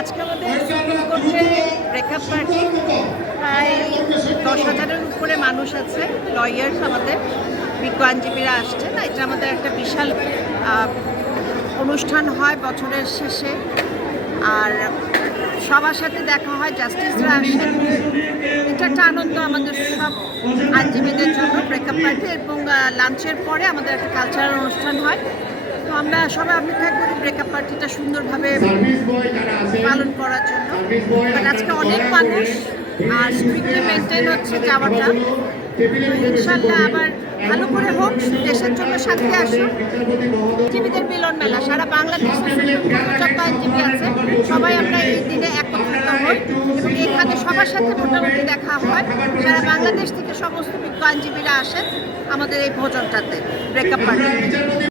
আজকে আমাদের সুপ্রিম কোর্টে ব্রেকআপ পার্টি, প্রায় 10,000-এর উপরে মানুষ আছে, লয়ার্স, আমাদের বিজ্ঞ আইনজীবীরা আসছেন। এটা আমাদের একটা বিশাল অনুষ্ঠান হয় বছরের শেষে, আর সবার সাথে দেখা হয়, জাস্টিসরা আসেন। এটা একটা আনন্দ আমাদের সব আইনজীবীদের জন্য ব্রেকআপ পার্টি, এবং লাঞ্চের পরে আমাদের একটা কালচারাল অনুষ্ঠান হয়। তো আমরা সবাই অপেক্ষা করি ব্রেকআপ পার্টিটা সুন্দরভাবে পালন করার জন্য। বাট আজকে অনেক মানুষ, আর স্ট্রিক্টলি মেনটেন হচ্ছে যাওয়াটা। ইনশাল্লাহ আবার ভালো করে হোক, দেশের জন্য শান্তি আসুক। আইনজীবীদের মিলন মেলা, সারা বাংলাদেশ যত আইনজীবী আছে সবাই আমরা এই দিনে একত্রিত হই, এবং এখানে সবার সাথে মোটামুটি দেখা হয়। সারা বাংলাদেশ থেকে সমস্ত বিজ্ঞ আইনজীবীরা আসেন আমাদের এই ভোজনটাতে, ব্রেকআপ পার্টি।